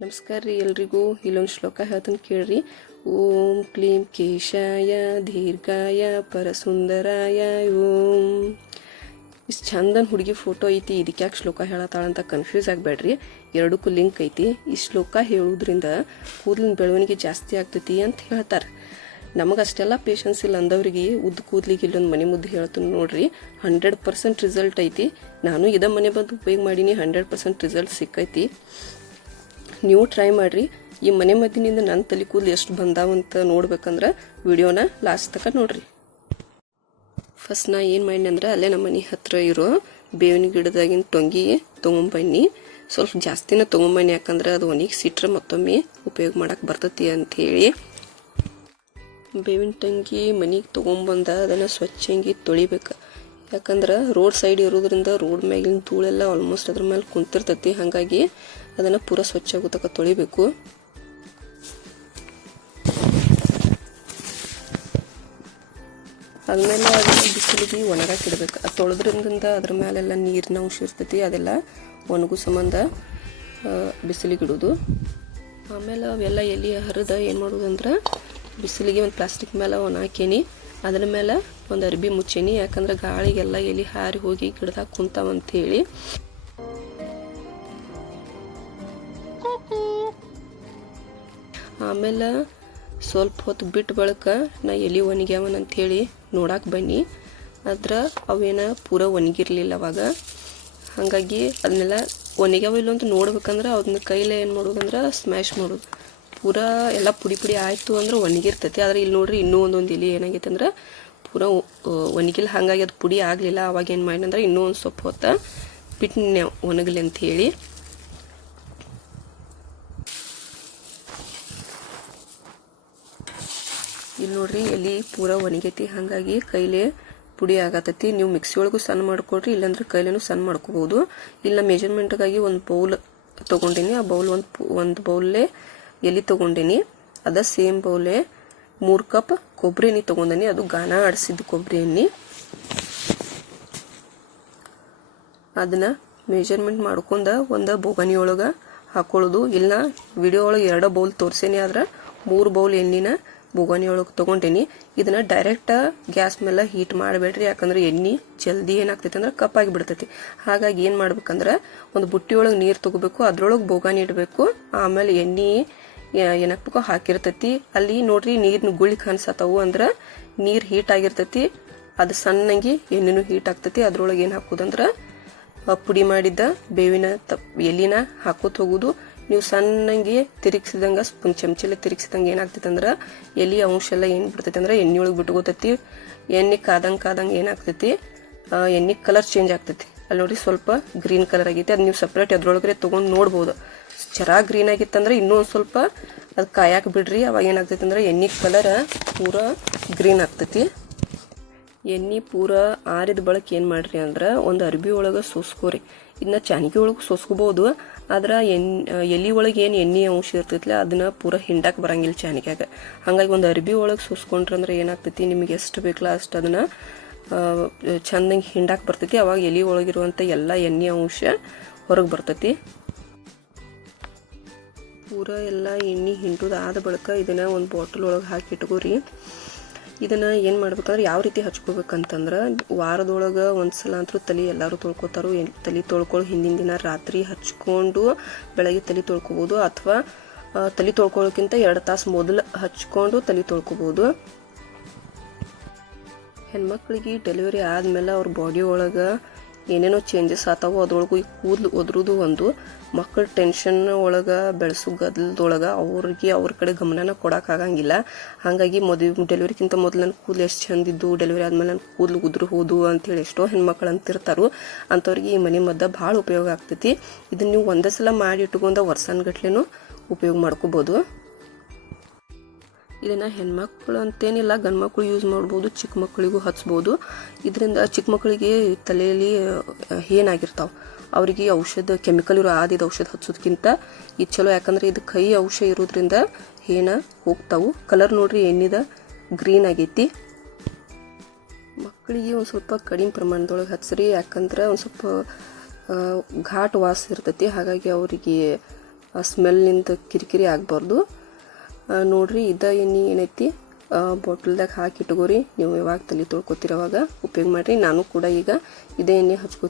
ನಮಸ್ಕಾರ ರೀ ಎಲ್ರಿಗೂ. ಇಲ್ಲೊಂದು ಶ್ಲೋಕ ಹೇಳ್ತೀನಿ ಕೇಳ್ರಿ. ಓಂ ಕ್ಲೀಂ ಕೇಶಾಯ ದೀರ್ಘಾಯ ಪರಸುಂದರಾಯ. ಓಂ. ಇಷ್ಟು ಚಂದನ ಹುಡುಗಿ ಫೋಟೋ ಐತಿ ಇದಕ್ಕೆ ಯಾಕೆ ಶ್ಲೋಕ ಹೇಳತ್ತಾಳಂತ ಕನ್ಫ್ಯೂಸ್ ಆಗಬೇಡ್ರಿ. ಎರಡಕ್ಕೂ ಲಿಂಕ್ ಐತಿ. ಈ ಶ್ಲೋಕ ಹೇಳೋದ್ರಿಂದ ಕೂದಲಿನ ಬೆಳವಣಿಗೆ ಜಾಸ್ತಿ ಆಗ್ತೈತಿ ಅಂತ ಹೇಳ್ತಾರೆ. ನಮಗೆ ಅಷ್ಟೆಲ್ಲ ಪೇಷನ್ಸ್ ಇಲ್ಲ ಅಂದವ್ರಿಗೆ, ಉದ್ದ ಕೂದಲಿಗೆ ಇಲ್ಲೊಂದು ಮನೆ ಮುದ್ದು ಹೇಳ್ತೀನಿ ನೋಡ್ರಿ. ಹಂಡ್ರೆಡ್ ಪರ್ಸೆಂಟ್ ರಿಸಲ್ಟ್ ಐತಿ. ನಾನು ಇದ ಮನೆ ಬಂದು ಉಪಯೋಗ ಮಾಡೀನಿ ಹಂಡ್ರೆಡ್ ಪರ್ಸೆಂಟ್ ರಿಸಲ್ಟ್ ಸಿಕ್ಕೈತಿ. ನೀವು ಟ್ರೈ ಮಾಡಿರಿ. ಈ ಮನೆ ಮದ್ದಿನಿಂದ ನನ್ನ ತಲೆ ಕೂದಲು ಎಷ್ಟು ಬಂದಾವಂತ ನೋಡ್ಬೇಕಂದ್ರೆ ವಿಡಿಯೋನ ಲಾಸ್ಟ್ ತನಕ ನೋಡ್ರಿ. ಫಸ್ಟ್ ನಾ ಏನು ಮಾಡಿನಿ ಅಂದ್ರೆ ಅಲ್ಲೇ ನಮ್ಮ ಮನೆ ಹತ್ರ ಇರೋ ಬೇವಿನ ಗಿಡದಾಗಿನ ತೊಂಗಿ ತೊಗೊಂಬನ್ನಿ. ಸ್ವಲ್ಪ ಜಾಸ್ತಿನ ತೊಗೊಂಬನ್ನಿ ಯಾಕಂದ್ರೆ ಅದು ಒಣಗಿಸಿಟ್ರೆ ಮತ್ತೊಮ್ಮೆ ಉಪಯೋಗ ಮಾಡಕ್ಕೆ ಬರ್ತೈತಿ ಅಂಥೇಳಿ ಬೇವಿನ ತಂಗಿ ಮನೆಗೆ ತೊಗೊಂಬಂದ ಅದನ್ನು ಸ್ವಚ್ಛಂಗಿ ತೊಳಿಬೇಕು. ಯಾಕಂದ್ರೆ ರೋಡ್ ಸೈಡ್ ಇರೋದ್ರಿಂದ ರೋಡ್ ಮ್ಯಾಗಿನ ಧೂಳೆಲ್ಲ ಆಲ್ಮೋಸ್ಟ್ ಅದ್ರ ಮೇಲೆ ಕುಂತಿರ್ತೈತಿ. ಹಾಗಾಗಿ ಅದನ್ನು ಪೂರ ಸ್ವಚ್ಛ ಆಗೋ ತನಕ ತೊಳಿಬೇಕು. ಆದ್ಮೇಲೆ ಅದನ್ನು ಬಿಸಿಲಿಗೆ ಒಣಗಾಕಿಡ್ಬೇಕು ಅದು ತೊಳೆದ್ರಿಂದ ಅದ್ರ ಮೇಲೆಲ್ಲ ನೀರಿನ ಅಂಶ ಇರ್ತೈತಿ, ಅದೆಲ್ಲ ಒಣಗು ಸಂಬಂಧ ಬಿಸಿಲಿಗೆ ಇಡೋದು. ಆಮೇಲೆ ಅವೆಲ್ಲ ಎಲೆ ಹರಿದ ಏನು ಮಾಡೋದಂದ್ರೆ ಬಿಸಿಲಿಗೆ ಒಂದು ಪ್ಲಾಸ್ಟಿಕ್ ಮೇಲೆ ಒಣ ಹಾಕೇನಿ. ಅದ್ರ ಮೇಲೆ ಒಂದು ಅರ್ಬಿ ಮುಚ್ಚೇನಿ. ಯಾಕಂದ್ರೆ ಗಾಳಿಗೆಲ್ಲ ಎಲೆ ಹಾರಿ ಹೋಗಿ ಗಿಡದಾಗ ಕುಂತಾವಂತೇಳಿ ಆಮೇಲೆ ಸ್ವಲ್ಪ ಹೊತ್ತು ಬಿಟ್ಟು ಬಳಿಕ ನಾ ಎಲೆ ಒಣಗ್ಯಾವನ ಅಂಥೇಳಿ ನೋಡಕ್ಕೆ ಬನ್ನಿ. ಆದ್ರೆ ಅವೇನ ಪೂರ ಒಣಗಿರ್ಲಿಲ್ಲ ಅವಾಗ. ಹಾಗಾಗಿ ಅದನ್ನೆಲ್ಲ ಒಣಗ್ಯಾವ ಇಲ್ಲ ಅಂತ ನೋಡ್ಬೇಕಂದ್ರೆ ಅದನ್ನ ಕೈಲೇ ಏನು ಮಾಡೋದಂದ್ರೆ ಸ್ಮ್ಯಾಶ್ ಮಾಡೋದು. ಪೂರಾ ಎಲ್ಲ ಪುಡಿ ಪುಡಿ ಆಯಿತು ಅಂದ್ರೆ ಒಣಗಿರ್ತೈತಿ. ಆದ್ರೆ ಇಲ್ಲಿ ನೋಡ್ರಿ ಇನ್ನೂ ಒಂದೊಂದು ಎಲೆ ಏನಾಗೈತೆ ಅಂದ್ರೆ ಪೂರ ಒಣಗಿಲ್ಲ. ಹಾಗಾಗಿ ಅದು ಪುಡಿ ಆಗಲಿಲ್ಲ. ಅವಾಗ ಏನು ಮಾಡಿ ಅಂದ್ರೆ ಇನ್ನೂ ಒಂದು ಸ್ವಲ್ಪ ಹೊತ್ತು ಬಿಟ್ಟು ಒಣಗಲಿ ಅಂತ ಇಲ್ಲಿ ನೋಡ್ರಿ ಎಲ್ಲಿ ಪೂರ ಒಣಗೈತಿ. ಹಾಗಾಗಿ ಕೈಲೇ ಪುಡಿ ಆಗತೈತಿ. ನೀವು ಮಿಕ್ಸಿ ಒಳಗೂ ಸಣ್ಣ ಮಾಡ್ಕೊಡ್ರಿ, ಇಲ್ಲಾಂದ್ರೆ ಕೈಲೇನು ಸಣ್ಣ ಮಾಡ್ಕೋಬಹುದು ಇಲ್ಲ ಮೆಜರ್ಮೆಂಟ್ಗಾಗಿ ಒಂದು ಬೌಲ್ ತೊಗೊಂಡಿನಿ. ಆ ಬೌಲ್ ಒಂದು ಒಂದು ಬೌಲ್ಲೇ ಎಲ್ಲಿ ತೊಗೊಂಡಿನಿ. ಅದ ಸೇಮ್ ಬೌಲೇ ಮೂರು ಕಪ್ ಕೊಬ್ಬರಿ ಎಣ್ಣೆ ತೊಗೊಂಡಿನಿ. ಅದು ಗಾನ ಆಡಿಸಿದ್ದು ಕೊಬ್ಬರಿ ಎಣ್ಣೆ. ಅದನ್ನ ಮೆಜರ್ಮೆಂಟ್ ಮಾಡ್ಕೊಂಡ ಒಂದು ಬೋಗನಿ ಒಳಗೆ ಹಾಕೊಳ್ಳೋದು. ಇಲ್ಲ ವಿಡಿಯೋ ಒಳಗೆ ಎರಡು ಬೌಲ್ ತೋರ್ಸೇನಿ ಆದ್ರೆ ಮೂರು ಬೌಲ್ ಎಣ್ಣಿನ ಬೋಗನಿ ಒಳಗೆ ತೊಗೊಂಡೇನಿ. ಇದನ್ನ ಡೈರೆಕ್ಟ್ ಗ್ಯಾಸ್ ಮೇಲೆ ಹೀಟ್ ಮಾಡಬೇಡ್ರಿ. ಯಾಕಂದ್ರೆ ಎಣ್ಣೆ ಜಲ್ದಿ ಏನಾಗ್ತೈತಿ ಅಂದ್ರೆ ಕಪ್ಪಾಗಿ ಬಿಡ್ತೈತಿ. ಹಾಗಾಗಿ ಏನು ಮಾಡ್ಬೇಕಂದ್ರೆ ಒಂದು ಬುಟ್ಟಿ ಒಳಗೆ ನೀರು ತಗೋಬೇಕು. ಅದ್ರೊಳಗೆ ಬೋಗಾನಿ ಇಡಬೇಕು. ಆಮೇಲೆ ಎಣ್ಣೆ ಏನಾಗ್ಬೇಕು ಹಾಕಿರ್ತೈತಿ. ಅಲ್ಲಿ ನೋಡ್ರಿ ನೀರಿನ ಗುಳಿ ಕಾಣಿಸತ್ತವು ಅಂದ್ರೆ ನೀರು ಹೀಟ್ ಆಗಿರ್ತೈತಿ. ಅದು ಸಣ್ಣಂಗಿ ಎಣ್ಣೆನೂ ಹೀಟ್ ಆಗ್ತೈತಿ. ಅದ್ರೊಳಗೆ ಏನು ಹಾಕೋದಂದ್ರೆ ಪುಡಿ ಮಾಡಿದ್ದ ಬೇವಿನ ತ, ಎಲಿನ ಹಾಕೋತ ಹೋಗುದು. ನೀವು ಸಣ್ಣಂಗೆ ತಿರುಗಿಸಿದಂಗ ಸ್ಪೂನ್ ಚಮಚಲೆ ತಿರುಗಿಸಿದಂಗೆ ಏನಾಗ್ತೈತೆ ಅಂದ್ರೆ ಎಲಿ ಅಂಶ ಎಲ್ಲ ಏನು ಬಿಡ್ತೈತೆ ಅಂದ್ರೆ ಎಣ್ಣೆ ಒಳಗೆ ಬಿಟ್ಕೋತೈತಿ. ಎಣ್ಣೆ ಕಾದಂಗೆ ಕಾದಂಗೆ ಏನಾಗ್ತೈತಿ ಎಣ್ಣೆ ಕಲರ್ ಚೇಂಜ್ ಆಗ್ತೈತಿ. ಅಲ್ಲಿ ನೋಡಿ ಸ್ವಲ್ಪ ಗ್ರೀನ್ ಕಲರ್ ಆಗೈತೆ, ಅದು ನೀವು ಸಪ್ರೇಟ್ ಅದ್ರೊಳಗಡೆ ತೊಗೊಂಡು ನೋಡ್ಬೋದು. ಚೆನ್ನಾಗಿ ಗ್ರೀನ್ ಆಗಿತ್ತಂದ್ರೆ ಇನ್ನೂ ಒಂದು ಸ್ವಲ್ಪ ಅದು ಕಾಯಕ್ಕೆ ಬಿಡ್ರಿ, ಅವಾಗ ಏನಾಗ್ತೈತೆ ಅಂದ್ರೆ ಎಣ್ಣೆ ಕಲರ್ ಪೂರಾ ಗ್ರೀನ್ ಆಗ್ತೈತಿ. ಎಣ್ಣೆ ಪೂರ ಆರಿದ ಬಳಕ ಏನು ಮಾಡ್ರಿ ಅಂದ್ರೆ ಒಂದು ಅರ್ಬಿ ಒಳಗೆ ಸೋಸ್ಕೋರಿ. ಇದನ್ನ ಚಾನಿಕೆ ಒಳಗೆ ಸೋಸ್ಕೋಬಹುದು ಆದ್ರೆ ಎಣ್ ಎಲೆ ಒಳಗೆ ಏನು ಎಣ್ಣೆ ಅಂಶ ಇರ್ತೈತಿಲ್ಲ ಅದನ್ನ ಪೂರ ಹಿಂಡಕ್ಕೆ ಬರಂಗಿಲ್ಲ ಚಾನಿಕ್ಯಾಗ ಹಾಗಾಗಿ ಒಂದು ಅರ್ಬಿ ಒಳಗೆ ಸೋಸ್ಕೊಂಡ್ರೆ ಅಂದ್ರೆ ಏನಾಗ್ತೈತಿ? ನಿಮಗೆ ಎಷ್ಟು ಬೇಕಲ್ಲ ಅಷ್ಟು ಅದನ್ನ ಚಂದಂಗೆ ಹಿಂಡಕ್ಕೆ ಬರ್ತೈತಿ. ಅವಾಗ ಎಲೆ ಒಳಗಿರುವಂಥ ಎಲ್ಲ ಎಣ್ಣೆ ಅಂಶ ಹೊರಗೆ ಬರ್ತೈತಿ. ಪೂರ ಎಲ್ಲ ಎಣ್ಣೆ ಹಿಂಡುದು ಆದ ಬಳಿಕ ಇದನ್ನ ಒಂದು ಬಾಟಲ್ ಒಳಗೆ ಹಾಕಿ ಇಟ್ಕೋರಿ. ಇದನ್ನ ಏನು ಮಾಡ್ಬೇಕಂದ್ರೆ ಯಾವ ರೀತಿ ಹಚ್ಕೋಬೇಕಂತಂದ್ರೆ ವಾರದೊಳಗೆ ಒಂದ್ಸಲ ಅಂತೂ ತಲೆ ಎಲ್ಲರೂ ತೊಳ್ಕೊತಾರೋ ತಲೆ ತೊಳ್ಕೊಳ್ಳೋ ಹಿಂದಿನ ದಿನ ರಾತ್ರಿ ಹಚ್ಕೊಂಡು ಬೆಳಗ್ಗೆ ತಲೆ ತೊಳ್ಕೊಬೋದು, ಅಥವಾ ತಲೆ ತೊಳ್ಕೊಳ್ಳೋಕ್ಕಿಂತ ಎರಡು ತಾಸು ಮೊದಲು ಹಚ್ಕೊಂಡು ತಲೆ ತೊಳ್ಕೊಬೋದು. ಹೆಣ್ಮಕ್ಳಿಗೆ ಡೆಲಿವರಿ ಆದಮೇಲೆ ಅವ್ರ ಬಾಡಿ ಒಳಗೆ ಏನೇನೋ ಚೇಂಜಸ್ ಆತಾವೋ ಅದ್ರೊಳಗು ಈ ಕೂದಲು ಒದ್ರದು ಒಂದು ಮಕ್ಕಳ ಟೆನ್ಷನ್ ಒಳಗೆ, ಬೆಳೆಸೋ ಗದ್ದಲದೊಳಗೆ ಅವ್ರಿಗೆ ಅವ್ರ ಕಡೆ ಗಮನನ ಕೊಡೋಕ್ಕಾಗಂಗಿಲ್ಲ ಹಾಗಾಗಿ ಮದುವೆ ಡೆಲಿವರಿಗಿಂತ ಮೊದಲು ನನ್ನ ಕೂದಲು ಎಷ್ಟು ಚಂದಿದ್ದು ಡೆಲಿವರಿ ಆದಮೇಲೆ ನನ್ನ ಕೂದಲು ಉದುರು ಹೋದು ಅಂತೇಳಿ ಎಷ್ಟೋ ಹೆಣ್ಮಕ್ಳು ಅಂತಿರ್ತಾರೋ. ಅಂಥವ್ರಿಗೆ ಈ ಮನೆ ಮದ್ದು ಭಾಳ ಉಪಯೋಗ ಆಗ್ತೈತಿ. ಇದನ್ನ ನೀವು ಒಂದೇ ಸಲ ಮಾಡಿ ಇಟ್ಕೊಂಡ ವರ್ಷಾನ್ಗಟ್ಲೆನೂ ಉಪಯೋಗ ಮಾಡ್ಕೋಬೋದು. ಇದನ್ನ ಹೆಣ್ಮಕ್ಳು ಅಂತೇನಿಲ್ಲ ಗಂಡು ಮಕ್ಕಳು ಯೂಸ್ ಮಾಡ್ಬೋದು, ಚಿಕ್ಕ ಮಕ್ಕಳಿಗೂ ಹಚ್ಬೋದು. ಇದರಿಂದ ಚಿಕ್ಕ ಮಕ್ಕಳಿಗೆ ತಲೆಯಲ್ಲಿ ಏನಾಗಿರ್ತಾವೆ? ಅವರಿಗೆ ಔಷಧ ಕೆಮಿಕಲ್ ಇರೋ ಆದಿದ ಔಷಧ ಹಚ್ಚೋದಕ್ಕಿಂತ ಇದು ಚಲೋ. ಯಾಕಂದ್ರೆ ಇದು ಕೈ ಔಷಧ ಇರೋದ್ರಿಂದ ಏನ ಹೋಗ್ತಾವು. ಕಲರ್ ನೋಡ್ರಿ, ಎಣ್ಣಿದ ಗ್ರೀನ್ ಆಗೈತಿ. ಮಕ್ಕಳಿಗೆ ಒಂದು ಸ್ವಲ್ಪ ಕಡಿಮೆ ಪ್ರಮಾಣದೊಳಗೆ ಹಚ್ಚಿರಿ ಯಾಕಂದ್ರೆ ಒಂದು ಸ್ವಲ್ಪ ಘಾಟ್ ವಾಸ ಇರ್ತೈತಿ. ಹಾಗಾಗಿ ಅವರಿಗೆ ಸ್ಮೆಲ್ನಿಂದ ಕಿರಿಕಿರಿ ಆಗಬಾರ್ದು. ನೋಡ್ರಿ, ಇದ ಎಣ್ಣೆ ಏನೈತಿ? ಬಾಟಲ್ದಾಗ ಹಾಕಿ ಇಟ್ಕೋರಿ. ನೀವು ಯಾವಾಗ ತಲೆ ತೊಳ್ಕೊತಿರೋವಾಗ ಉಪಯೋಗ ಮಾಡಿರಿ. ನಾನು ಕೂಡ ಈಗ ಇದೇ ಎಣ್ಣೆ ಹಚ್ಕೊ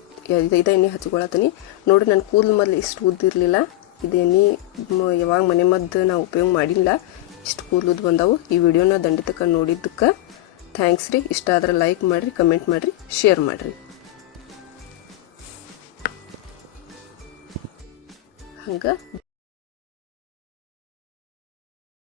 ಇದೇ ಎಣ್ಣೆ ಹಚ್ಕೊಳತ್ತೀನಿ. ನೋಡಿರಿ ನನ್ನ ಕೂದಲು ಮೊದಲು ಇಷ್ಟು ಉದ್ದಿರಲಿಲ್ಲ ಇದೇ ಎಣ್ಣೆ ಯಾವಾಗ ಮನೆ ಮದ್ದು ನಾವು ಉಪಯೋಗ ಮಾಡಿಲ್ಲ. ಇಷ್ಟು ಕೂದಲುದು ಬಂದವು. ಈ ವಿಡಿಯೋನ ದಂಡಿತಕ್ಕ ನೋಡಿದ್ದಕ್ಕೆ ಥ್ಯಾಂಕ್ಸ್ ರೀ. ಇಷ್ಟ ಆದ್ರೆ ಲೈಕ್ ಮಾಡಿರಿ ಕಮೆಂಟ್ ಮಾಡಿರಿ ಶೇರ್ ಮಾಡಿರಿ. ಹಂಗೆ